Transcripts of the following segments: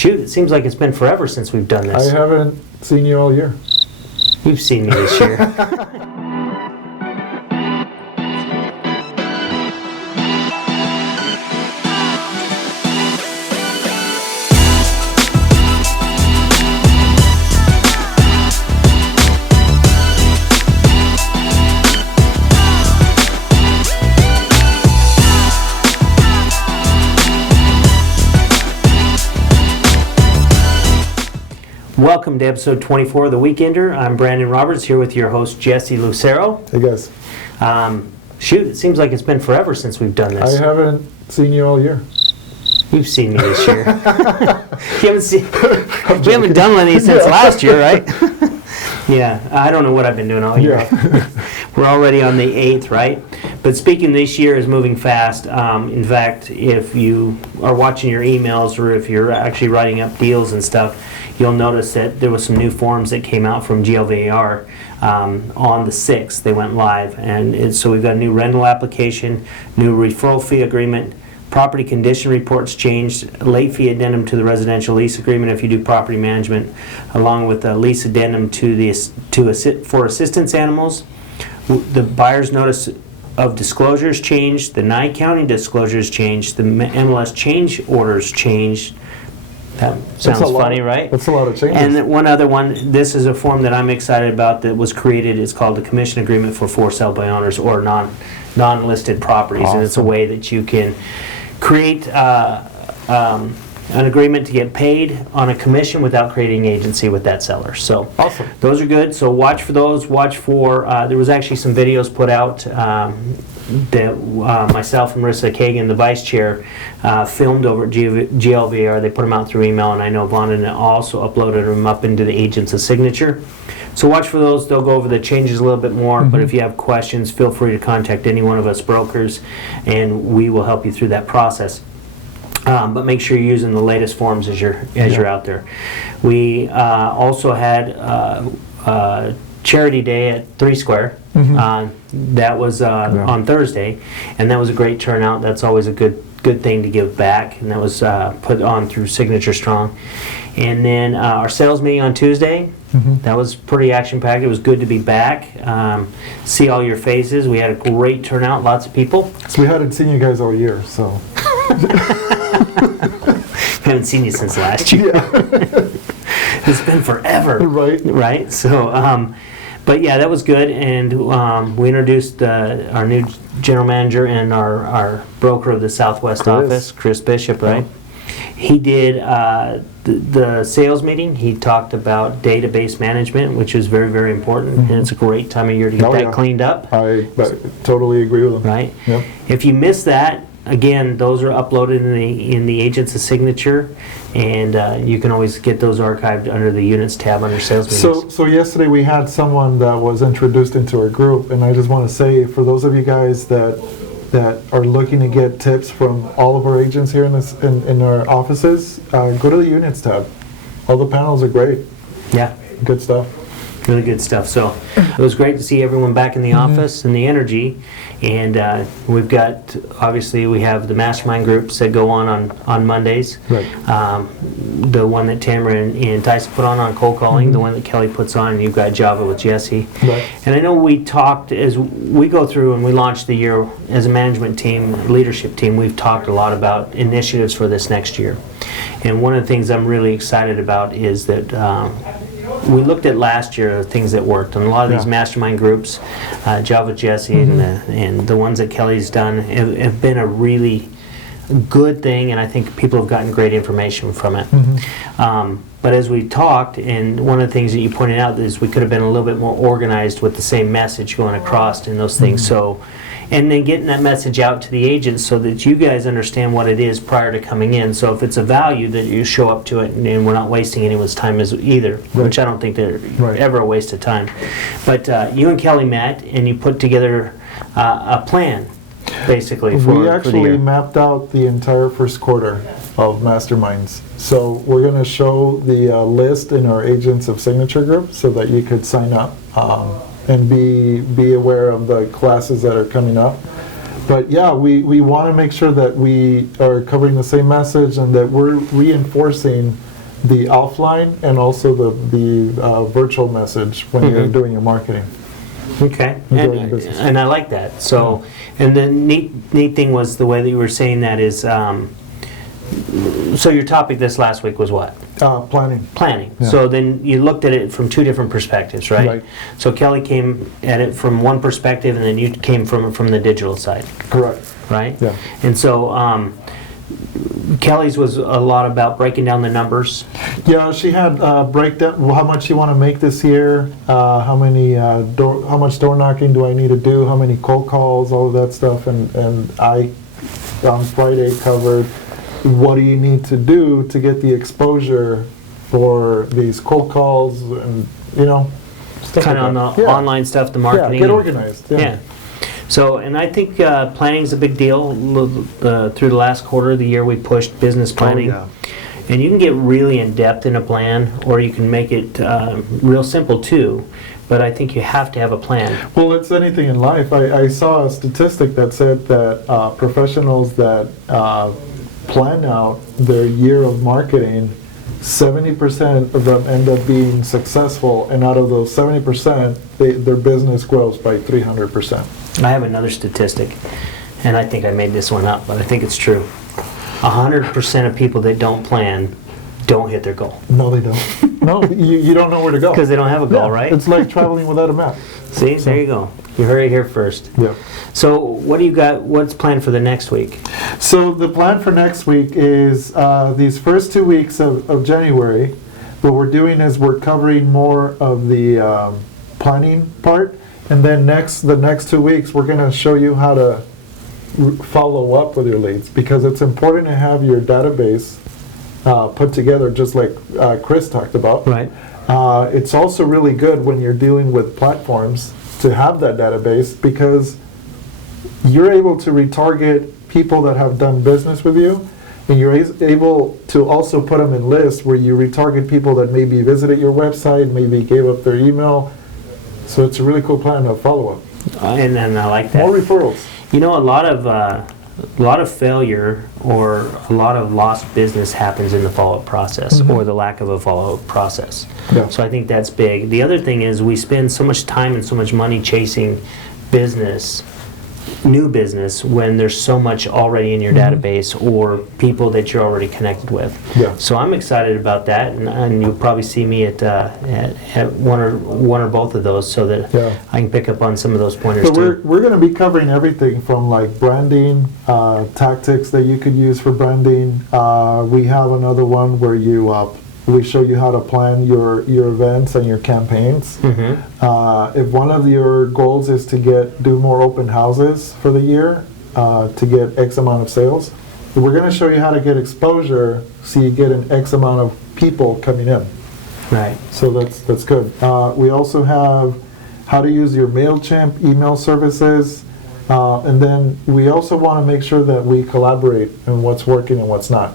Shoot, it seems like it's been forever since we've done this. I haven't seen you all year. You've seen me this year. Welcome to episode 24 of The Weekender. I'm Brandon Roberts here with your host Jesse Lucero. Hey guys. Shoot, it seems like it's been forever since we've done this. I haven't seen you all year. You've seen me this year. We haven't done one of these since last year, right? Yeah, I don't know what I've been doing all year. Yeah. We're already on the 8th, right? But speaking, this year is moving fast. In fact, if you are watching your emails or if you're actually writing up deals and stuff, you'll notice that there was some new forms that came out from GLVAR on the 6th. They went live, and so we've got a new rental application, new referral fee agreement, property condition reports changed, late fee addendum to the residential lease agreement if you do property management, along with a lease addendum for assistance animals. The buyer's notice of disclosures changed, the Nye County disclosures changed, the MLS change orders changed. That sounds funny, right? That's a lot of changes. And one other one, this is a form that I'm excited about that was created. It's called the Commission Agreement for Sale by Owners or non-listed properties. Awesome. And it's a way that you can create an agreement to get paid on a commission without creating an agency with that seller. So Awesome. Those are good. So watch for those. Watch for, there was actually some videos put out that myself and Marissa Kagan, the vice chair, filmed over at GLVR. They put them out through email, and I know Vaughn also uploaded them up into the Agents of Signature. So watch for those. They'll go over the changes a little bit more, but if you have questions, feel free to contact any one of us brokers, and we will help you through that process. But make sure you're using the latest forms as you're out there. We also had Charity Day at 3 Square. That was on Thursday, and that was a great turnout. That's always a good thing to give back, and that was put on through Signature Strong. And then our sales meeting on Tuesday, that was pretty action-packed. It was good to be back, see all your faces. We had a great turnout, lots of people. So we hadn't seen you guys all year, so. Haven't seen you since last year. Yeah. It's been forever. Right? So, but yeah, that was good, and we introduced our new general manager and our broker of the Southwest office, Chris Bishop, right? He did the sales meeting. He talked about database management, which is very, very important, and it's a great time of year to get that cleaned up. I totally agree with him. Right? Yep. If you missed that, again, those are uploaded in the Agents of Signature, and you can always get those archived under the Units tab under Sales Meetings. So yesterday we had someone that was introduced into our group, and I just want to say, for those of you guys that are looking to get tips from all of our agents here in our offices, go to the Units tab. All the panels are great. Yeah. Good stuff. Really good stuff. So it was great to see everyone back in the office and the energy. And we've got, obviously, we have the mastermind groups that go on Mondays. Right. The one that Tamara and Tyson put on cold calling, the one that Kelly puts on, and you've got Java with Jesse. Right. And I know we talked, as we go through and we launched the year as a management team, leadership team, we've talked a lot about initiatives for this next year. And one of the things I'm really excited about is that we looked at last year things that worked, and a lot of these mastermind groups, Java Jesse and the ones that Kelly's done have been a really good thing, and I think people have gotten great information from it. But as we talked, and one of the things that you pointed out is we could have been a little bit more organized with the same message going across in those things. So, and then getting that message out to the agents so that you guys understand what it is prior to coming in. So if it's a value, that you show up to it, and we're not wasting anyone's time either, which I don't think they're ever a waste of time. But you and Kelly met, and you put together a plan, basically, for the year. We actually mapped out the entire first quarter of Masterminds. So we're going to show the list in our Agents of Signature group so that you could sign up and be aware of the classes that are coming up. But yeah, we want to make sure that we are covering the same message and that we're reinforcing the offline and also the virtual message when you're doing your marketing. Okay, Enjoy your business. and I like that. So, and the neat thing was the way that you were saying that is, so your topic this last week was what? Planning. Planning. Yeah. So then you looked at it from two different perspectives, right? Right. So Kelly came at it from one perspective, and then you came from it from the digital side, Correct. right? Yeah. And so Kelly's was a lot about breaking down the numbers. Yeah, she had breakdown how much you want to make this year, how much door knocking do I need to do, how many cold calls, all of that stuff, and I on Friday covered what do you need to do to get the exposure for these cold calls and stuff Kind of like on that. the Yeah. online stuff, the Yeah, marketing. get and- organized. Yeah. So, and I think planning is a big deal. Through the last quarter of the year, we pushed business planning. yeah. And you can get really in-depth in a plan, or you can make it real simple too. But I think you have to have a plan. Well, it's anything in life. I saw a statistic that said that professionals that plan out their year of marketing, 70% of them end up being successful, and out of those 70%, their business grows by 300%. I have another statistic, and I think I made this one up, but I think it's true. 100% of people that don't plan don't hit their goal. No, they don't. No, you don't know where to go. Because they don't have a goal, Yeah, right? It's like traveling without a map. See, there you go. You heard it here first. Yeah. So what do you got, what's planned for the next week? So the plan for next week is these first 2 weeks of January. What we're doing is we're covering more of the planning part, and then the next 2 weeks we're going to show you how to follow up with your leads, because it's important to have your database put together, just like Chris talked about. Right. It's also really good when you're dealing with platforms to have that database, because you're able to retarget people that have done business with you, and you're able to also put them in lists where you retarget people that maybe visited your website, maybe gave up their email. So it's a really cool plan of follow-up. And then I like that. More referrals. You know, a lot of failure or a lot of lost business happens in the follow-up process, or the lack of a follow-up process. Yeah. So I think that's big. The other thing is we spend so much time and so much money chasing business, new business, when there's so much already in your database or people that you're already connected with. Yeah. So I'm excited about that, and you'll probably see me at one or both of those, so that Yeah. I can pick up on some of those pointers So too. we're going to be covering everything from like branding, tactics that you could use for branding. We have another one where we show you how to plan your events and your campaigns. If one of your goals is to do more open houses for the year to get X amount of sales, we're going to show you how to get exposure so you get an X amount of people coming in. Right. So that's good. We also have how to use your MailChimp email services. And then we also want to make sure that we collaborate on what's working and what's not.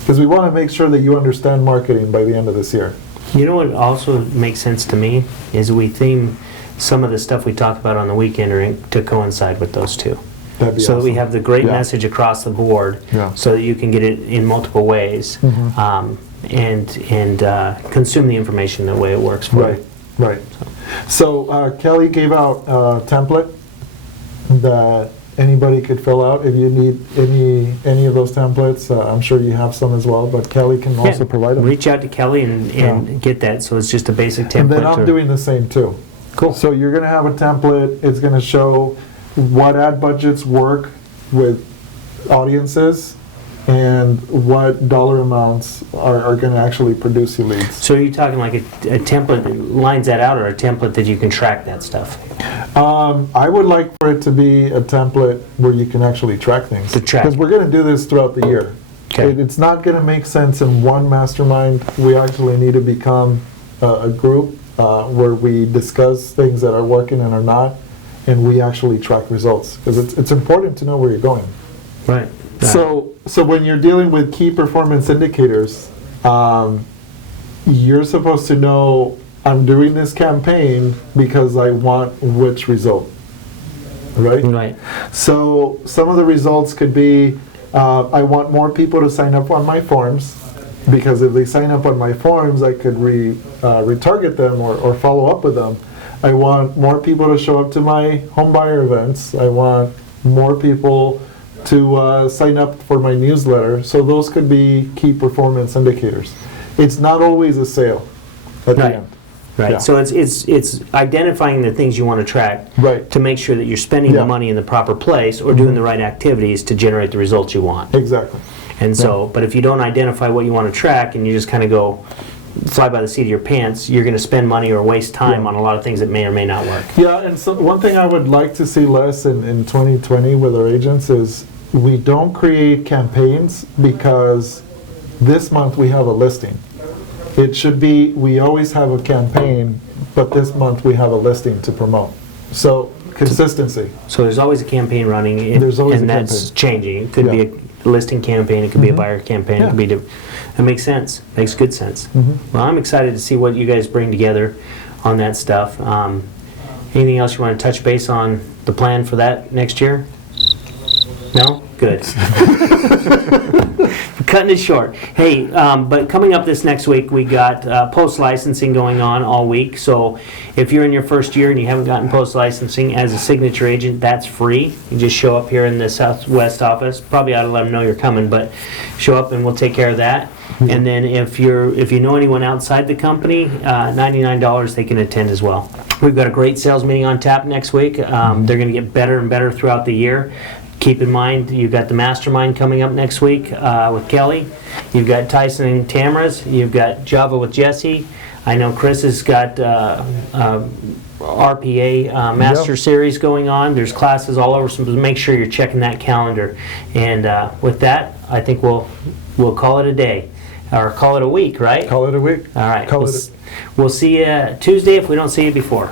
Because we want to make sure that you understand marketing by the end of this year. You know what also makes sense to me is we theme some of the stuff we talk about on the weekend to coincide with those two. That'd be So that we awesome. have the great Yeah. message across the board, Yeah. so that you can get it in multiple ways, and consume the information the way it works for Right, you. right. So Kelly gave out a template that anybody could fill out. If you need any of those templates, I'm sure you have some as well, but Kelly can also Yeah. provide them. Reach out to Kelly and get that, so it's just a basic template. And then I'm or- doing the same too. Cool. So you're going to have a template. It's going to show what ad budgets work with audiences and what dollar amounts are going to actually produce you leads. So are you talking like a template that lines that out, or a template that you can track that stuff? I would like for it to be a template where you can actually track things. To track. Because we're going to do this throughout the year. Okay. It's not going to make sense in one mastermind. We actually need to become a group where we discuss things that are working and are not, and we actually track results. Because it's important to know where you're going. Right. So when you're dealing with key performance indicators, you're supposed to know, I'm doing this campaign because I want which result, right? Right. So some of the results could be, I want more people to sign up on my forms, because if they sign up on my forums, I could retarget them or follow up with them. I want more people to show up to my home buyer events. I want more people to sign up for my newsletter. So those could be key performance indicators. It's not always a sale at the Right. end. Right. Yeah. So it's identifying the things you want to track Right. to make sure that you're spending Yeah. the money in the proper place or doing the right activities to generate the results you want. Exactly. And so, but if you don't identify what you want to track and you just kind of go fly by the seat of your pants, you're going to spend money or waste time Yeah. on a lot of things that may or may not work. Yeah, and so one thing I would like to see less in 2020 with our agents is we don't create campaigns because this month we have a listing. It should be, we always have a campaign, but this month we have a listing to promote. So consistency. So there's always a campaign running, and, There's always and a that's campaign. changing. It could Yeah. be a listing campaign, it could be a buyer campaign, it Yeah. could be different. That makes sense. Makes good sense. Mhm. Well, I'm excited to see what you guys bring together on that stuff. Anything else you want to touch base on the plan for that next year? No? Good. Cutting it short. Hey, but coming up this next week, we got post-licensing going on all week. So if you're in your first year and you haven't gotten post-licensing as a signature agent, that's free. You just show up here in the Southwest office. Probably ought to let them know you're coming, but show up and we'll take care of that. And then if you know anyone outside the company, $99 they can attend as well. We've got a great sales meeting on tap next week. They're going to get better and better throughout the year. Keep in mind, you've got the mastermind coming up next week with Kelly. You've got Tyson and Tamara's. You've got Java with Jesse. I know Chris has got RPA Master Yep. Series going on. There's classes all over, so make sure you're checking that calendar. And with that, I think we'll call it a day. Or call it a week, right? Call it a week. All right. Call We'll, it we'll see you Tuesday if we don't see you before.